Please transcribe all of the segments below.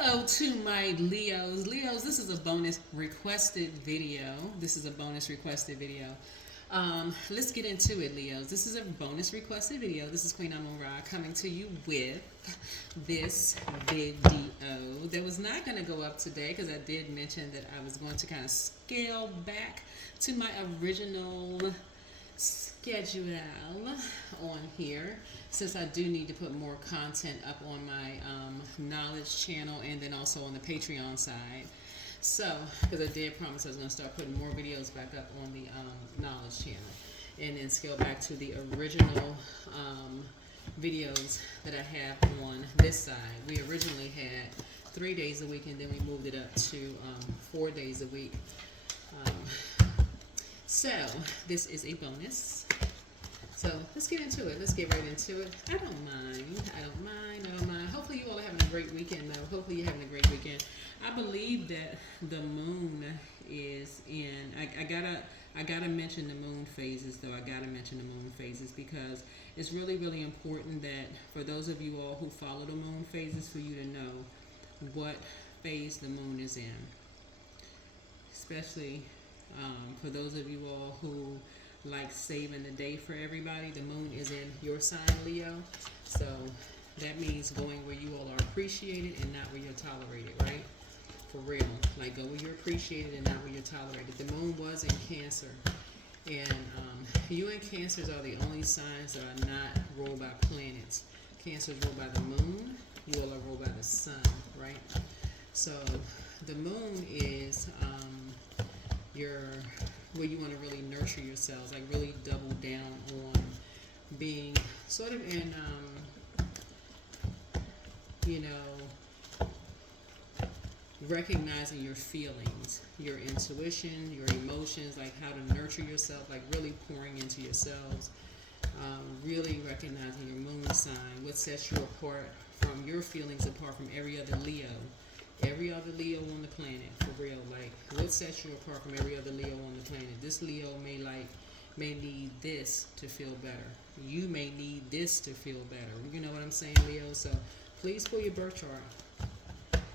Hello to my Leos. Leos, this is a bonus requested video. Let's get into it, Leos. This is a bonus requested video. This is Queen Amun Ra coming to you with this video that was not going to go up today because I did mention that I was going to kind of scale back to my original schedule on here, since I do need to put more content up on my knowledge channel and then also on the Patreon side. So, because I did promise I was going to start putting more videos back up on the knowledge channel and then scale back to the original videos that I have on this side. We originally had 3 days a week and then we moved it up to 4 days a week. So, this is a bonus. So, let's get into it. Let's get right into it. I don't mind. Hopefully you all are having a great weekend, though. Hopefully you're having a great weekend. I believe that the moon is in, I gotta mention the moon phases, though. I gotta mention the moon phases because it's really, really important that for those of you all who follow the moon phases, for you to know what phase the moon is in. Especially for those of you all who like saving the day for everybody, the moon is in your sign, Leo. So that means going where you all are appreciated and not where you're tolerated, right? For real. Like, go where you're appreciated and not where you're tolerated. The moon was in Cancer. And you and Cancers are the only signs that are not ruled by planets. Cancer is ruled by the moon. You all are ruled by the sun, right? So the moon is where you want to really nurture yourselves, like really double down on being sort of in, recognizing your feelings, your intuition, your emotions, like how to nurture yourself, like really pouring into yourselves, really recognizing your moon sign, what sets you apart from your feelings, apart from every other Leo. Every other Leo on the planet, for real. Like, what sets you apart from every other Leo on the planet? This Leo may need this to feel better. You may need this to feel better. You know what I'm saying, Leo? So please pull your birth chart.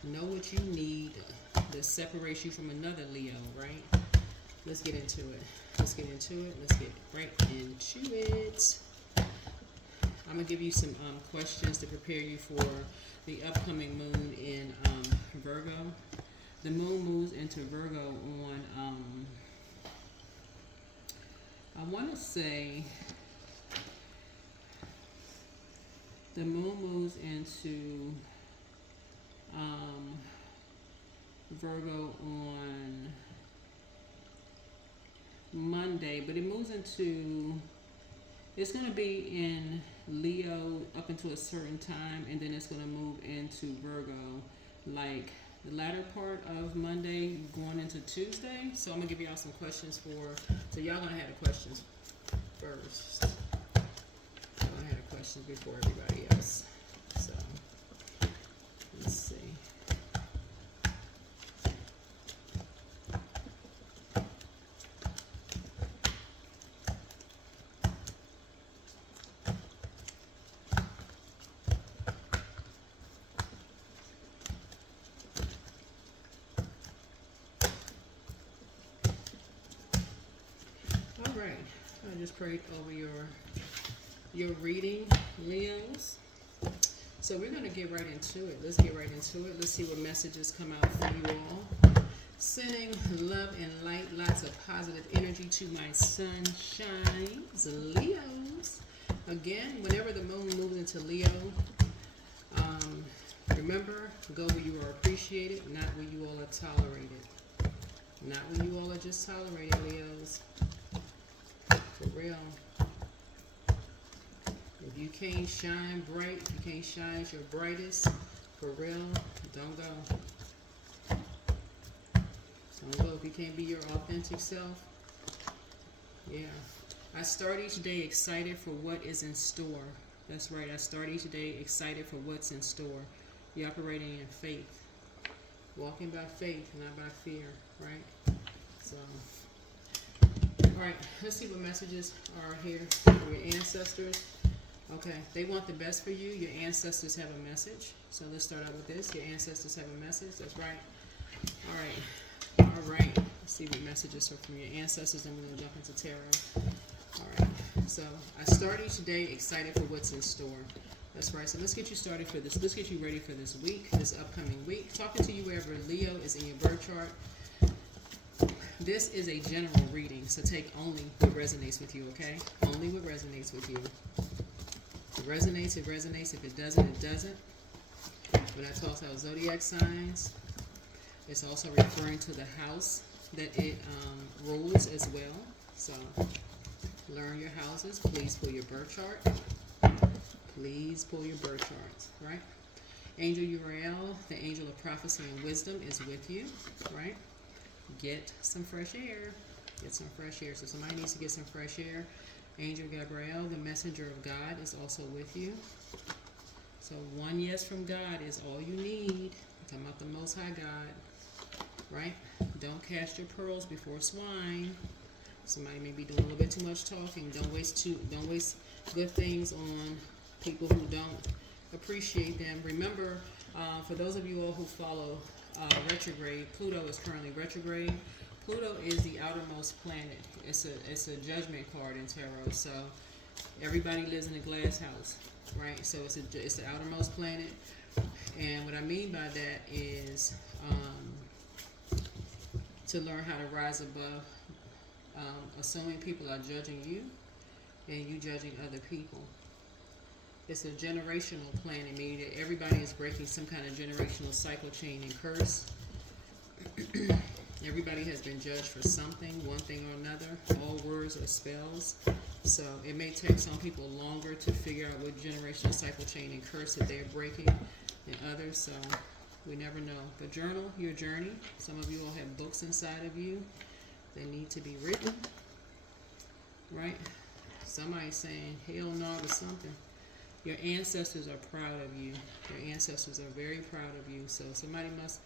Know what you need that separates you from another Leo, right? Let's get into it. Let's get right into it. I'm going to give you some questions to prepare you for the upcoming moon in Virgo. The moon moves into Virgo on, I want to say, the moon moves into Virgo on Monday, but it moves into, it's going to be in Leo up until a certain time, and then it's going to move into Virgo like the latter part of Monday going into Tuesday. So I'm going to give y'all some questions so y'all going to have the questions first. I'm going to have the questions before everybody else. So let's see. I just prayed over your reading, Leos. So we're going to get right into it. Let's get right into it. Let's see what messages come out for you all. Sending love and light, lots of positive energy to my sunshines, Leos. Again, whenever the moon moves into Leo, remember, go where you are appreciated, not where you all are tolerated. Not where you all are just tolerated, Leos. For real. If you can't shine bright, if you can't shine at your brightest, for real, don't go. Don't go if you can't be your authentic self. Yeah. I start each day excited for what is in store. That's right. I start each day excited for what's in store. You're operating in faith. Walking by faith, not by fear, right? So, all right, let's see what messages are here for your ancestors. Okay, they want the best for you. Your ancestors have a message. So let's start out with this. Your ancestors have a message. That's right. All right. All right. Let's see what messages are from your ancestors, and we're going to jump into tarot. All right. So I started today excited for what's in store. That's right. So let's get you started for this. Let's get you ready for this week, this upcoming week. Talking to you wherever Leo is in your birth chart. This is a general reading, so take only what resonates with you, okay? Only what resonates with you. If it resonates, it resonates. If it doesn't, it doesn't. When I talk about zodiac signs, it's also referring to the house that it rules as well. So learn your houses. Please pull your birth chart. Please pull your birth charts, right? Angel Uriel, the angel of prophecy and wisdom, is with you, right? Get some fresh air. Get some fresh air. So somebody needs to get some fresh air. Angel Gabriel, the messenger of God, is also with you. So one yes from God is all you need. I'm talking about the Most High God, right? Don't cast your pearls before swine. Somebody may be doing a little bit too much talking. Don't waste good things on people who don't appreciate them. Remember, for those of you all who follow retrograde, Pluto is currently retrograde. Pluto is the outermost planet. It's a judgment card in tarot. So everybody lives in a glass house, right? So it's the outermost planet. And what I mean by that is to learn how to rise above assuming people are judging you and you judging other people. It's a generational planet, meaning that everybody is breaking some kind of generational cycle, chain, and curse. Everybody has been judged for something, one thing or another. All words are spells. So it may take some people longer to figure out what generational cycle, chain, and curse that they're breaking than others. So we never know. But journal your journey. Some of you all have books inside of you that need to be written, right? Somebody's saying, hell no to something. Your ancestors are proud of you. Your ancestors are very proud of you. So somebody must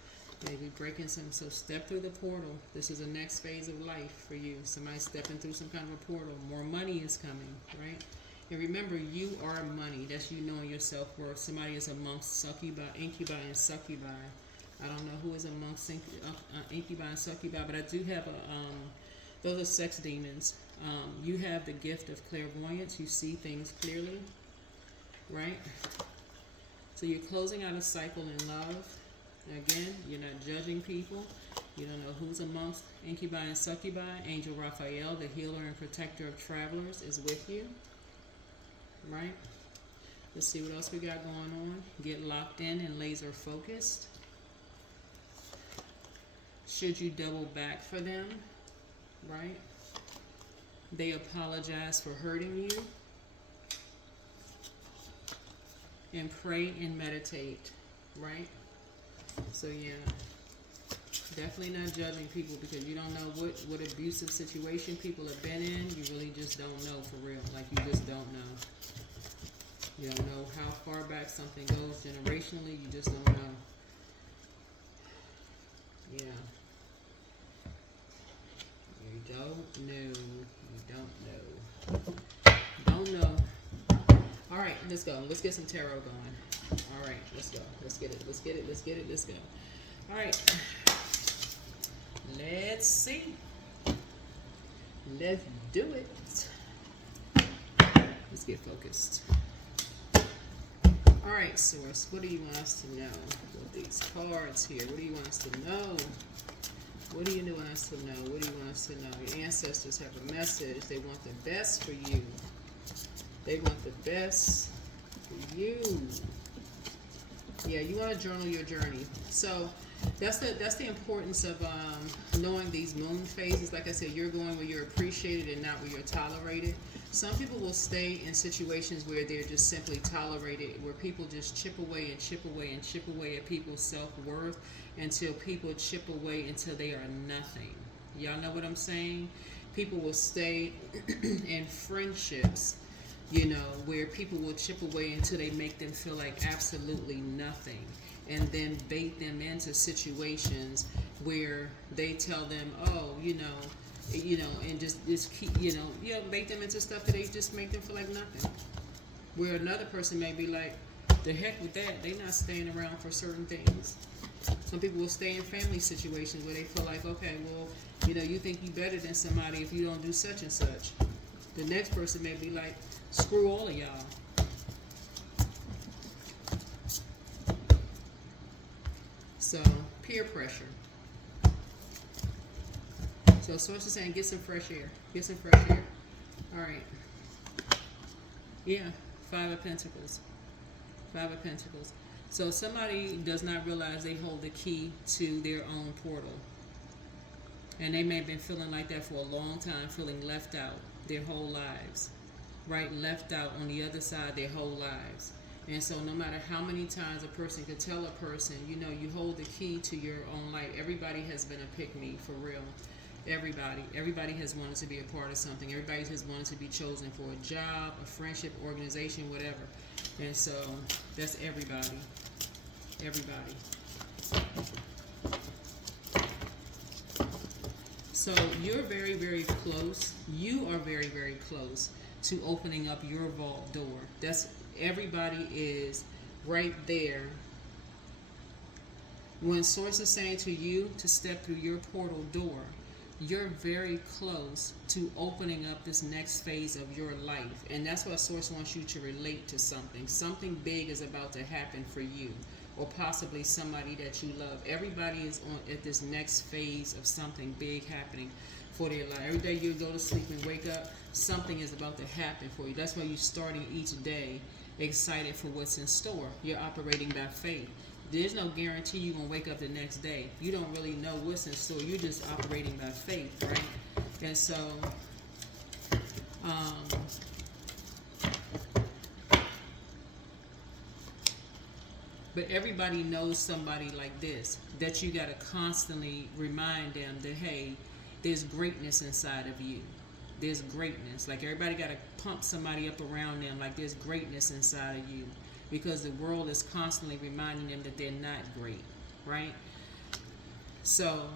maybe breaking some. So step through the portal. This is the next phase of life for you. Somebody stepping through some kind of a portal. More money is coming, right? And remember, you are money. That's you knowing your self-worth. Somebody is amongst succubi, incubi, and succubi. I don't know who is amongst incubi and succubi, but I do have those are sex demons. You have the gift of clairvoyance. You see things clearly, right? So you're closing out a cycle in love. Again, you're not judging people. You don't know who's amongst incubi and succubi. Angel Raphael, the healer and protector of travelers, is with you, right? Let's see what else we got going on. Get locked in and laser focused. Should you double back for them, right? They apologize for hurting you. And pray and meditate, right? So yeah, definitely not judging people because you don't know what abusive situation people have been in. You really just don't know for real. Like you just don't know. You don't know how far back something goes generationally. You just don't know. Yeah. You don't know. You don't know. Don't know. All right, let's go. Let's get some tarot going. All right, let's go. Let's get it. Let's get it. Let's get it. Let's go. All right. Let's see. Let's do it. Let's get focused. All right, Source, what do you want us to know with these cards here? What do you want us to know? What do you want us to know? What do you want us to know? Your ancestors have a message. They want the best for you. They want the best for you. Yeah, you want to journal your journey. So that's the importance of knowing these moon phases. Like I said, you're going where you're appreciated and not where you're tolerated. Some people will stay in situations where they're just simply tolerated, where people just chip away and chip away and chip away at people's self-worth until people chip away until they are nothing. Y'all know what I'm saying? People will stay in friendships, you know, where people will chip away until they make them feel like absolutely nothing, and then bait them into situations where they tell them, oh, you know, and just keep, bait them into stuff that they just make them feel like nothing. Where another person may be like, the heck with that, they not staying around for certain things. Some people will stay in family situations where they feel like, okay, well, you think you better than somebody if you don't do such and such. The next person may be like, screw all of y'all. So, peer pressure. So, source is saying, get some fresh air. Get some fresh air. All right. Yeah, Five of Pentacles. Five of Pentacles. So somebody does not realize they hold the key to their own portal. And they may have been feeling like that for a long time, feeling left out their whole lives. Right? Left out on the other side their whole lives. And so no matter how many times a person could tell a person, you hold the key to your own life. Everybody has been a pick-me, for real. Everybody has wanted to be a part of something. Everybody has wanted to be chosen for a job, a friendship, organization, whatever. And so that's everybody. So you're very, very close. You are very, very close to opening up your vault door. That's everybody is right there. When Source is saying to you to step through your portal door, you're very close to opening up this next phase of your life. And that's why Source wants you to relate to something. Something big is about to happen for you, or possibly somebody that you love. Everybody is at this next phase of something big happening for their life. Every day you go to sleep and wake up, something is about to happen for you. That's why you're starting each day excited for what's in store. You're operating by faith. There's no guarantee you're going to wake up the next day. You don't really know what's in store. You're just operating by faith, right? And so, but everybody knows somebody like this, that you got to constantly remind them that, hey, there's greatness inside of you. There's greatness. Like, everybody got to pump somebody up around them, like there's greatness inside of you. Because the world is constantly reminding them that they're not great, right? So,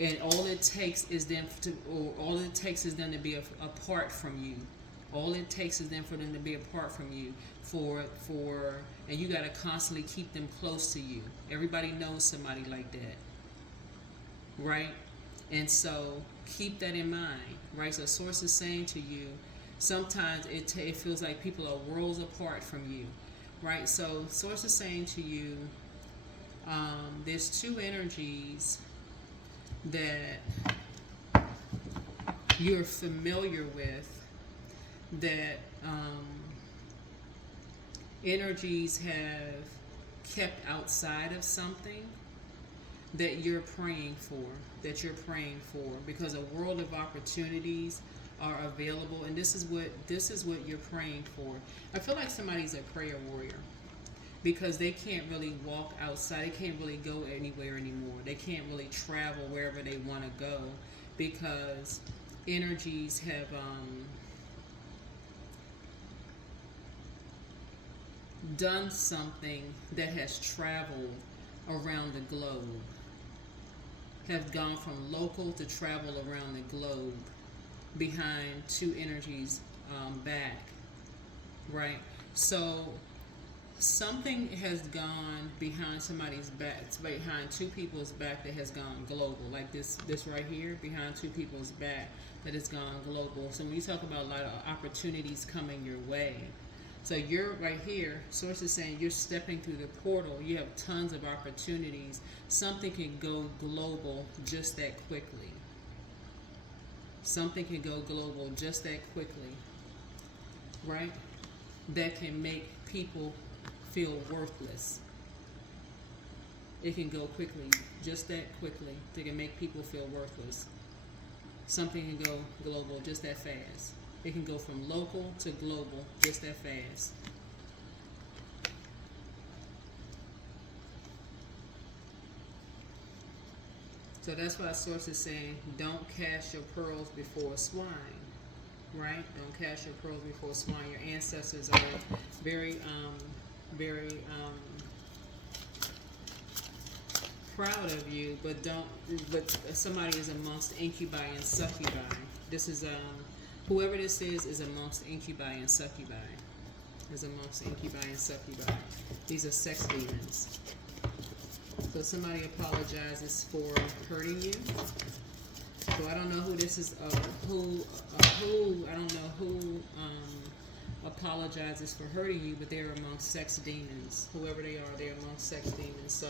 and all it takes is them to be apart from you. All it takes is for them to be apart from you, and you got to constantly keep them close to you. Everybody knows somebody like that, right? And so keep that in mind, right? So Source is saying to you, sometimes it feels like people are worlds apart from you, right? So Source is saying to you, there's two energies that you're familiar with, that energies have kept outside of something that you're praying for, because a world of opportunities are available, and this is what you're praying for. I feel like somebody's a prayer warrior, because they can't really walk outside. They can't really go anywhere anymore. They can't really travel wherever they want to go, because energies have done something that has traveled around the globe, have gone from local to travel around the globe, behind two energies back, right? So something has gone behind somebody's back, behind two people's back, that has gone global, like this right here, behind two people's back, that has gone global. So when you talk about a lot of opportunities coming your way, so you're right here, Source is saying you're stepping through the portal. You have tons of opportunities. Something can go global just that quickly. Something can go global just that quickly, right? That can make people feel worthless. It can go quickly, just that quickly. That can make people feel worthless. Something can go global just that fast. It can go from local to global just that fast. So that's why Source is saying, don't cast your pearls before swine, right? Don't cast your pearls before swine. Your ancestors are very proud of you, but somebody is amongst incubi and succubi. This is whoever this is amongst incubi and succubi. as amongst incubi and succubi. These are sex demons. So somebody apologizes for hurting you. So I don't know who this is. I don't know who apologizes for hurting you, but they're amongst sex demons. Whoever they are, they're amongst sex demons. So,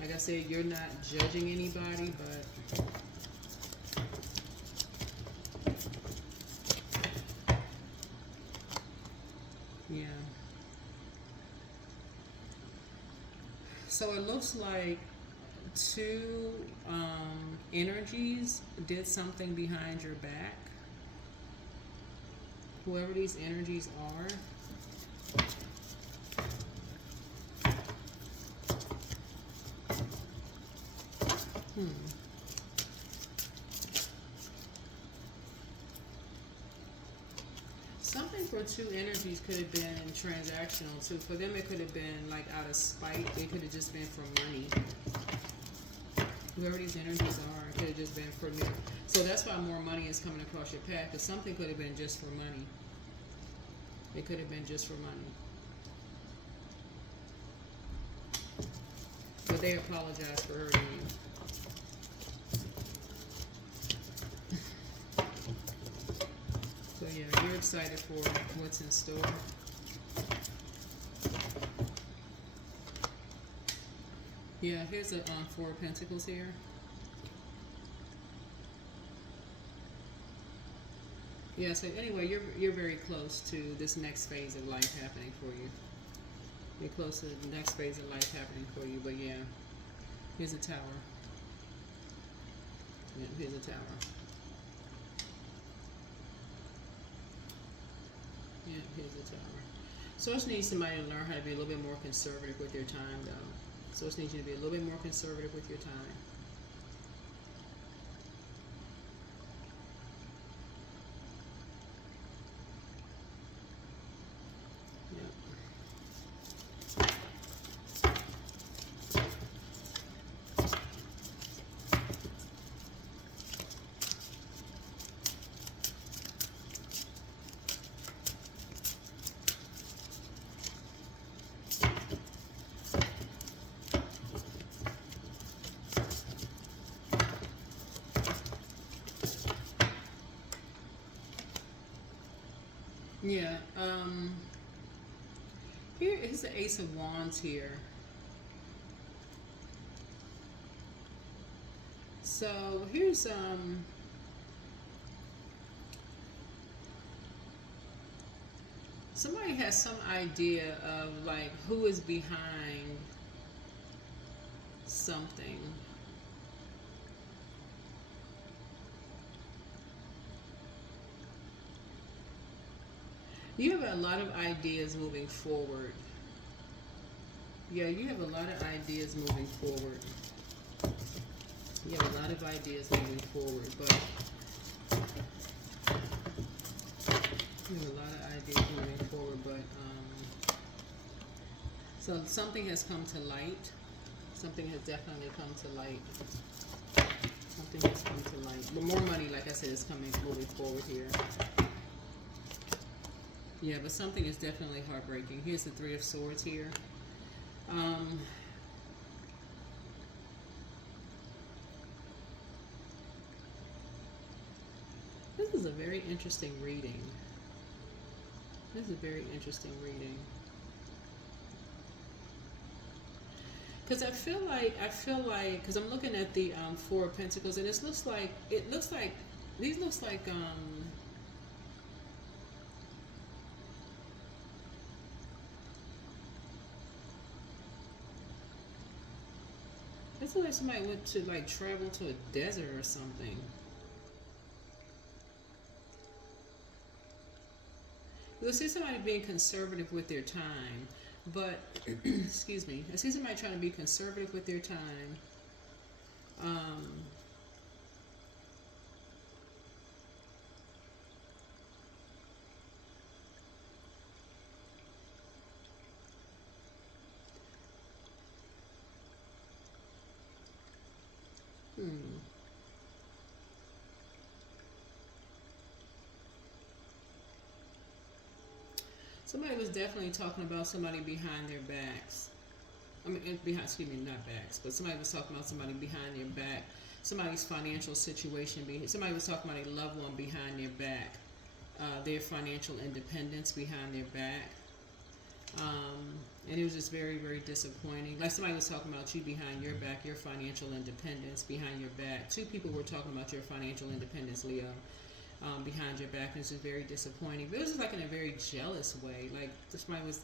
like I said, you're not judging anybody, but yeah. So it looks like two energies did something behind your back. Whoever these energies are. Something for two energies could have been transactional too. For them, it could have been like out of spite. It could have just been for money. Whoever these energies are, it could have just been for me. So that's why more money is coming across your path. Because something could have been just for money. It could have been just for money. But they apologize for hurting you. So yeah, you're excited for what's in store. Yeah, here's a Four of Pentacles here. Yeah, so anyway, you're very close to this next phase of life happening for you. You're close to the next phase of life happening for you, but yeah. Here's a tower. Yeah, here's a tower. Yeah, here's a tower. Source needs somebody to learn how to be a little bit more conservative with your time, though. Source needs you to be a little bit more conservative with your time. Yeah, here is the Ace of Wands here. So here's somebody has some idea of like who is behind something. You have a lot of ideas moving forward. Yeah, you have a lot of ideas moving forward. You have a lot of ideas moving forward, but you have a lot of ideas moving forward, but so something has come to light. Something has definitely come to light. Something has come to light. But more money, like I said, is moving forward here. Yeah, but something is definitely heartbreaking. Here's the Three of Swords here. This is a very interesting reading. This is a very interesting reading. Because I feel like, because I'm looking at the Four of Pentacles, and these looks like, it's like somebody went to like travel to a desert or something. You'll see somebody being conservative with their time, but excuse me, I see somebody trying to be conservative with their time. Somebody was definitely talking about somebody behind their backs. I mean, behind, excuse me, not backs, but somebody was talking about somebody behind their back. Somebody's financial situation. Somebody was talking about a loved one behind their back. Their financial independence behind their back. And it was just very, very disappointing. Like somebody was talking about you behind your back, your financial independence behind your back. Two people were talking about your financial independence, Leo, behind your back. And it's just very disappointing. But it was just like in a very jealous way. Like somebody was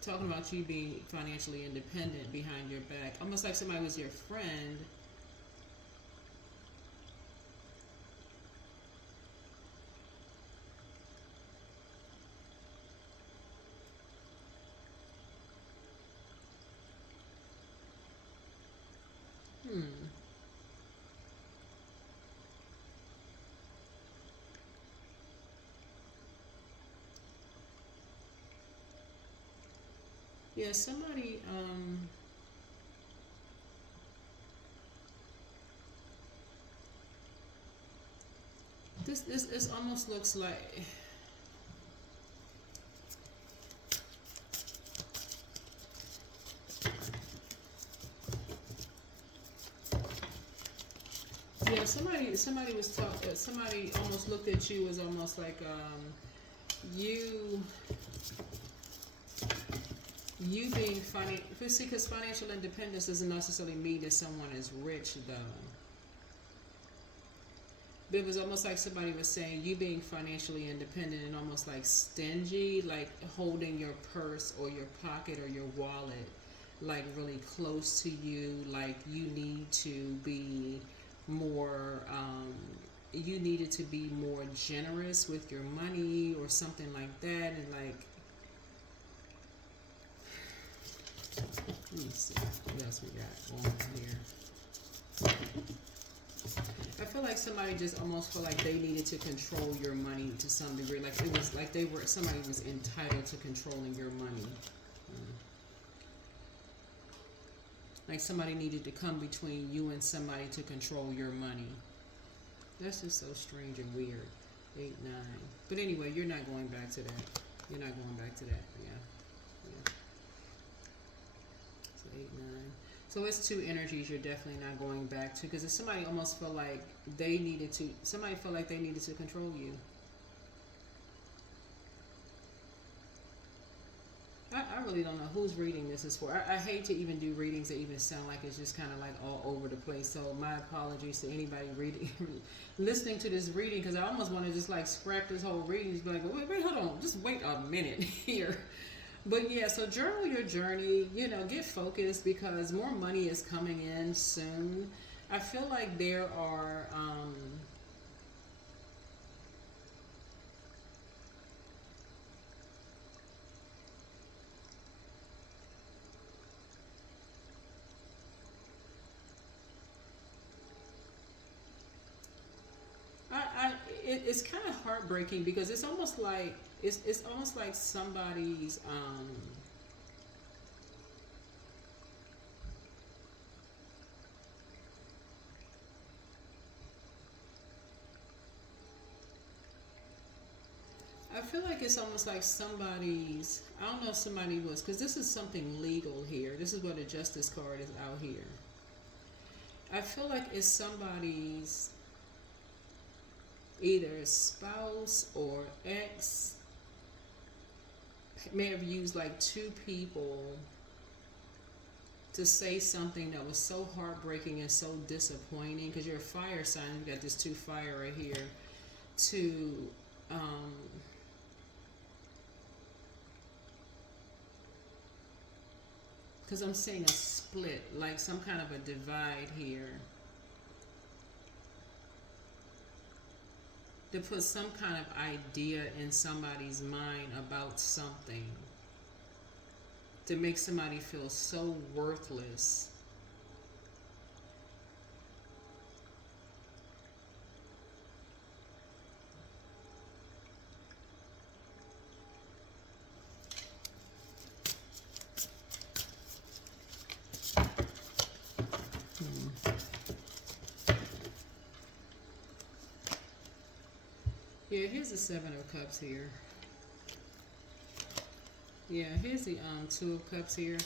talking about you being financially independent behind your back. Almost like somebody was your friend. Yeah, somebody, this almost looks like, yeah, somebody was talking, somebody almost looked at you as almost like, you, you being funny, see, because financial independence doesn't necessarily mean that someone is rich, though. But it was almost like somebody was saying you being financially independent and almost like stingy, like holding your purse or your pocket or your wallet like really close to you, like you need to be more, you needed to be more generous with your money or something like that. And like, let me see what else we got going on here. I feel like somebody just almost felt like they needed to control your money to some degree. Like it was like somebody was entitled to controlling your money. Like somebody needed to come between you and somebody to control your money. That's just so strange and weird. 8, 9. But anyway, you're not going back to that. You're not going back to that. Yeah. So 8, 9. So it's two energies you're definitely not going back to, because if somebody almost felt like somebody felt like they needed to control you. I really don't know whose reading this is for. I hate to even do readings that even sound like it's just kind of like all over the place. So my apologies to anybody reading, listening to this reading, because I almost want to just like scrap this whole reading. Just be like, wait, hold on, just wait a minute here. But yeah, so journal your journey, get focused because more money is coming in soon. I feel like there are, it's kind of heartbreaking because it's almost like, it's almost like somebody's, I feel like it's almost like somebody's, I don't know if somebody was, because this is something legal here. This is what a justice card is out here. I feel like it's somebody's either spouse or ex may have used like two people to say something that was so heartbreaking and so disappointing, because you're a fire sign, you got this 2 fire right here, to because I'm seeing a split, like some kind of a divide here, to put some kind of idea in somebody's mind about something, to make somebody feel so worthless. Yeah, here's the 7 of Cups here. Yeah, here's the Two of Cups here.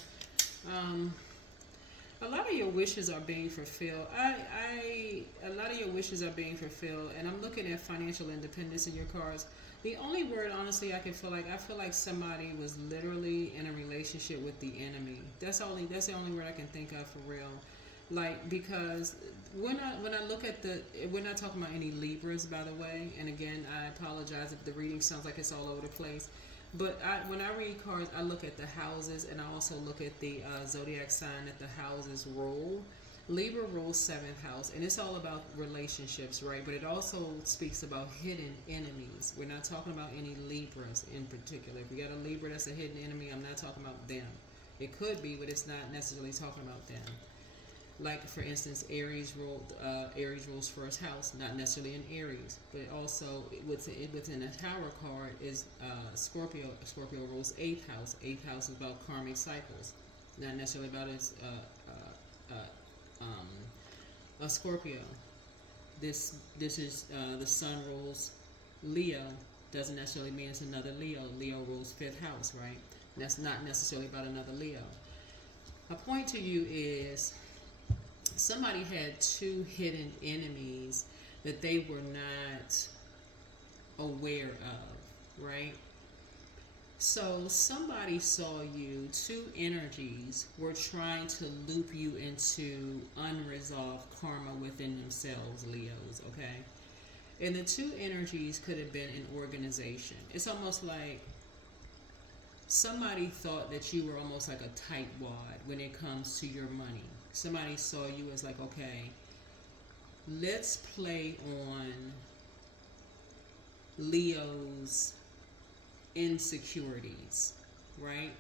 Um, a lot of your wishes are being fulfilled. A lot of your wishes are being fulfilled, and I'm looking at financial independence in your cards. The only word, honestly, I feel like somebody was literally in a relationship with the enemy. That's the only word I can think of for real. Like, because when I look at we're not talking about any Libras, by the way. And again, I apologize if the reading sounds like it's all over the place. But when I read cards, I look at the houses, and I also look at the zodiac sign that the houses rule. Libra rules seventh house, and it's all about relationships, right? But it also speaks about hidden enemies. We're not talking about any Libras in particular. If you got a Libra that's a hidden enemy, I'm not talking about them. It could be, but it's not necessarily talking about them. Like, for instance, Aries rules first house, not necessarily in Aries, but also within a Tower card is Scorpio. Scorpio rules eighth house. Eighth house is about karmic cycles, not necessarily about a Scorpio. This is the Sun rules Leo. Doesn't necessarily mean it's another Leo. Leo rules fifth house, right? That's not necessarily about another Leo. A point to you is somebody had two hidden enemies that they were not aware of, right? So somebody saw you, two energies were trying to loop you into unresolved karma within themselves, Leos, okay? And the two energies could have been an organization. It's almost like somebody thought that you were almost like a tightwad when it comes to your money. Somebody saw you as like, okay, let's play on Leo's insecurities, right?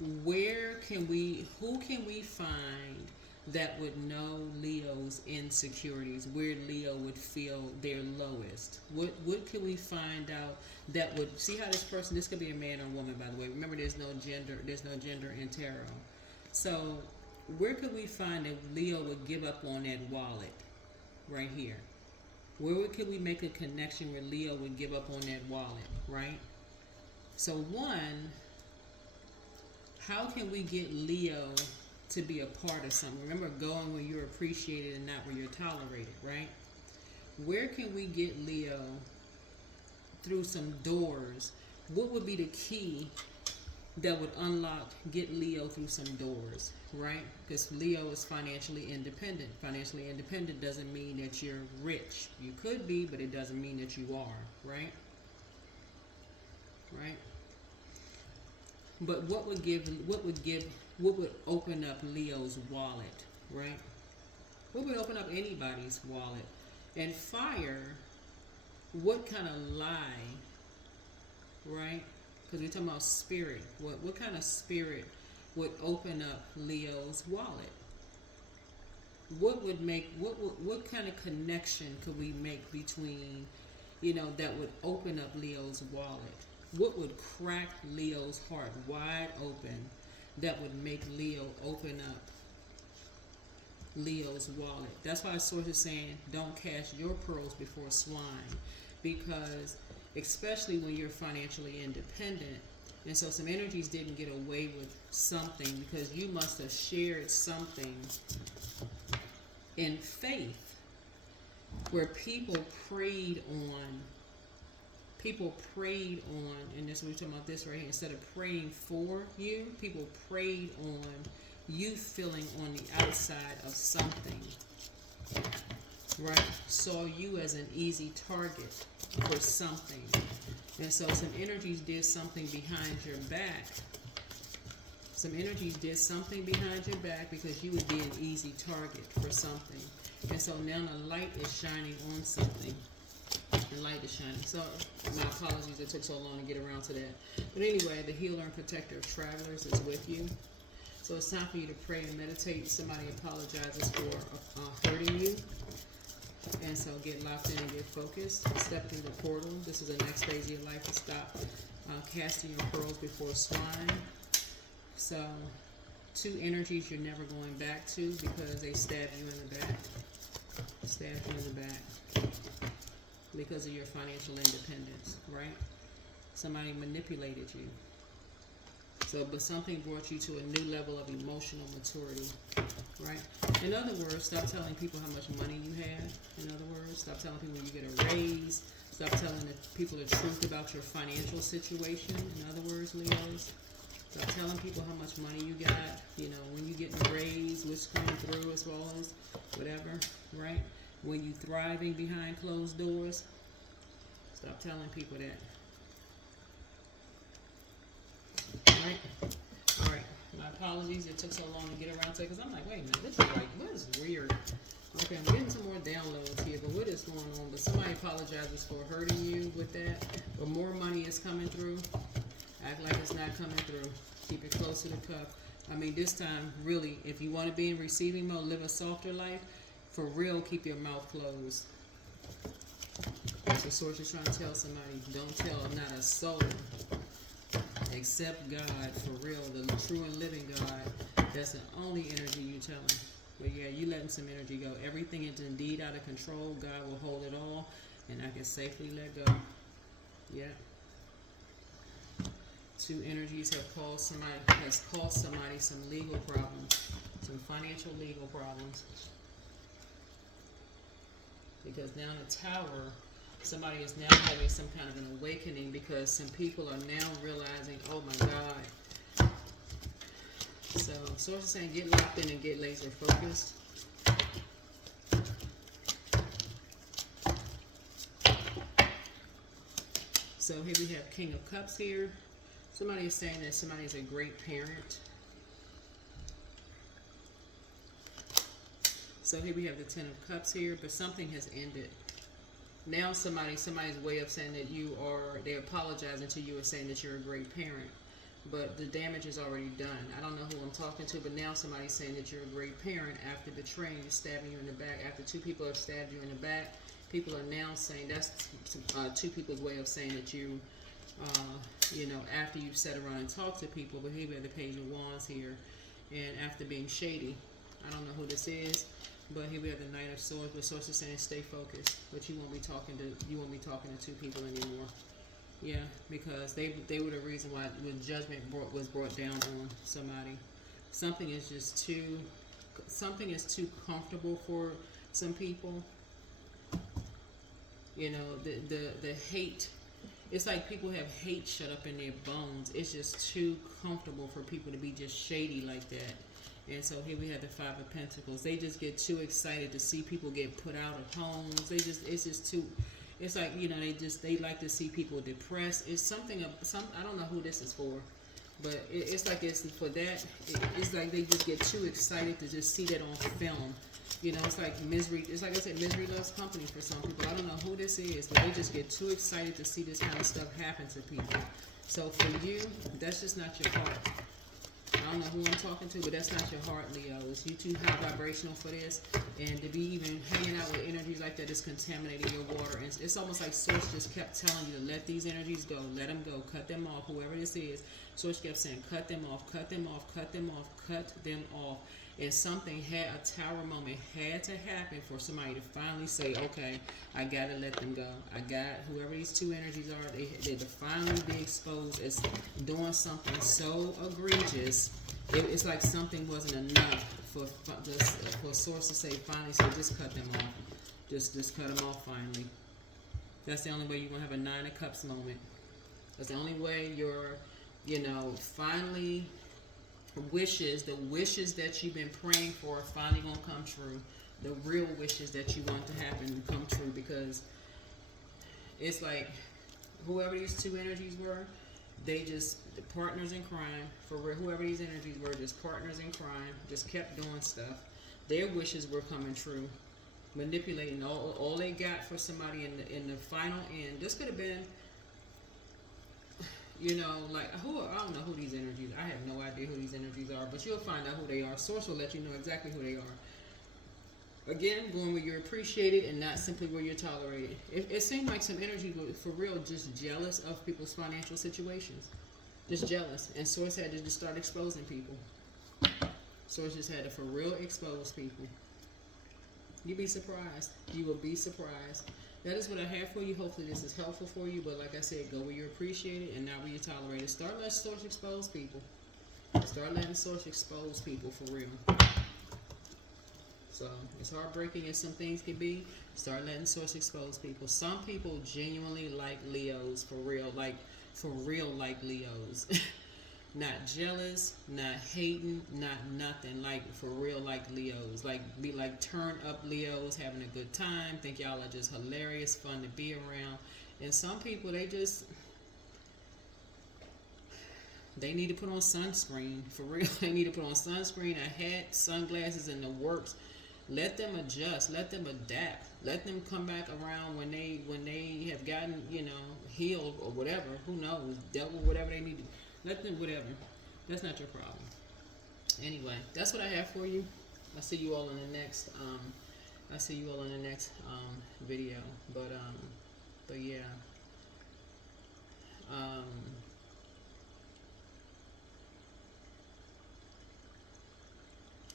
Who can we find that would know Leo's insecurities, where Leo would feel their lowest? What can we find out that would, see how this could be a man or a woman, by the way. Remember, there's no gender in tarot. So where could we find that Leo would give up on that wallet right here? Could we make a connection where Leo would give up on that wallet, right? So one, how can we get Leo to be a part of something? Remember, going where you're appreciated and not where you're tolerated, right? Where can we get Leo through some doors? What would be the key that would get Leo through some doors, right? Because Leo is financially independent. Financially independent doesn't mean that you're rich. You could be, but it doesn't mean that you are, right? Right? But what would open up Leo's wallet, right? What would open up anybody's wallet? And fire, what kind of lie, right? Because we're talking about spirit. What kind of spirit would open up Leo's wallet? What kind of connection could we make between, that would open up Leo's wallet? What would crack Leo's heart wide open that would make Leo open up Leo's wallet? That's why Source is saying don't cast your pearls before swine, because especially when you're financially independent, and so some energies didn't get away with something because you must have shared something in faith where people preyed on, and that's what we're talking about this right here. Instead of praying for you, people preyed on you feeling on the outside of something, right? Saw you as an easy target for something. And so some energies did something behind your back. Some energies did something behind your back because you would be an easy target for something. And so now the light is shining on something. The light is shining. So my apologies, it took so long to get around to that. But anyway, the healer and protector of travelers is with you. So it's time for you to pray and meditate. Somebody apologizes for hurting you. And so get locked in and get focused. Step through the portal. This is the next phase of your life to stop casting your pearls before swine. So two energies you're never going back to because they stabbed you in the back. Stabbed you in the back because of your financial independence, right? Somebody manipulated you. So, but something brought you to a new level of emotional maturity, right? In other words, stop telling people how much money you have. In other words, stop telling people you get a raise. Stop telling people the truth about your financial situation. In other words, Leos, stop telling people how much money you got. You know, when you get a raise, what's going through, as well as whatever, right? When you thriving behind closed doors, stop telling people that. All right. My apologies. It took so long to get around to it because I'm like, wait a minute, this is like, what is weird? Okay, I'm getting some more downloads here, but what is going on? But somebody apologizes for hurting you with that. But more money is coming through. Act like it's not coming through. Keep it close to the cup. I mean, this time, really, if you want to be in receiving mode, live a softer life, for real, keep your mouth closed. That's the source is trying to tell somebody. Don't tell not a soul except God, for real, the true and living God. That's the only energy you telling. But yeah, you letting some energy go. Everything is indeed out of control. God will hold it all, and I can safely let go. Yeah. Two energies has caused somebody some legal problems, some financial legal problems. Because now the Tower, somebody is now having some kind of an awakening because some people are now realizing, oh my God. So, source is saying get locked in and get laser focused. So here we have King of Cups here. Somebody is saying that somebody is a great parent. So here we have the Ten of Cups here, but something has ended. Now somebody's way of saying that they're apologizing to you or saying that you're a great parent. But the damage is already done. I don't know who I'm talking to, but now somebody's saying that you're a great parent after betraying you, stabbing you in the back. After two people have stabbed you in the back, people are now saying that's two people's way of saying that you, after you've sat around and talked to people. But here we have the Page of Wands here, and after being shady, I don't know who this is, but here we have the Knight of Swords. But source is saying stay focused, but you won't be talking to two people anymore. Yeah, because they were the reason why when judgment was brought down on somebody. Something is too comfortable for some people. You know, the hate. It's like people have hate shut up in their bones. It's just too comfortable for people to be just shady like that. And so here we have the Five of Pentacles. They just get too excited to see people get put out of homes. It's just too. It's like, they like to see people depressed. It's something I don't know who this is for, but it's like it's for that. It's like they just get too excited to just see that on film. It's like misery. It's like I said, misery loves company for some people. I don't know who this is, but they just get too excited to see this kind of stuff happen to people. So for you, that's just not your heart. I don't know who I'm talking to, but that's not your heart, Leos. You too high vibrational for this, and to be even hanging out with energies like that is contaminating your water. And it's almost like Source just kept telling you to let these energies go, let them go, cut them off. Whoever this is, Source kept saying, cut them off, cut them off, cut them off, cut them off. And something a Tower moment had to happen for somebody to finally say, okay, I gotta let them go. Whoever these two energies are, they to finally be exposed as doing something so egregious. It's like something wasn't enough for Source to finally say, just cut them off. Just cut them off finally. That's the only way you're gonna have a Nine of Cups moment. That's the only way you're, finally the wishes that you've been praying for are finally gonna come true. The real wishes that you want to happen come true, because it's like whoever these two energies were, they just partners in crime. For real, whoever these energies were, just partners in crime, just kept doing stuff. Their wishes were coming true, manipulating all they got for somebody in the final end. This could have been, like I don't know who these energies. I have no idea who these energies are, but you'll find out who they are. Source will let you know exactly who they are. Again, going where you're appreciated and not simply where you're tolerated. It seemed like some energy for real, just jealous of people's financial situations, just jealous. And Source had to just start exposing people. Source just had to for real expose people. You'd be surprised. You will be surprised. That is what I have for you. Hopefully this is helpful for you. But like I said, go where you're appreciated and not where you're tolerated. Start letting Source expose people. Start letting source expose people for real. So as heartbreaking as some things can be, start letting source expose people. Some people genuinely like Leos for real like Leos. Not jealous, not hating, not nothing. Like for real like Leos. Like be like turn up Leos, having a good time. Think y'all are just hilarious, fun to be around. And some people they need to put on sunscreen for real. They need to put on sunscreen, a hat, sunglasses, and the works. Let them adjust. Let them adapt. Let them come back around when they have gotten healed or whatever. Who knows? Dealt with whatever they need to. Let them whatever. That's not your problem. Anyway, that's what I have for you. I'll see you all in the next. I'll see you all in the next video. But yeah. Um,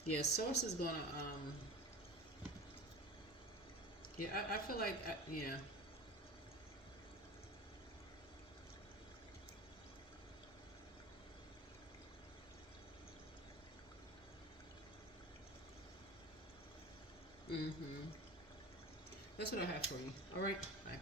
yeah. Source is gonna. Yeah, I feel like yeah. Mhm. That's what I have for you. All right. Bye.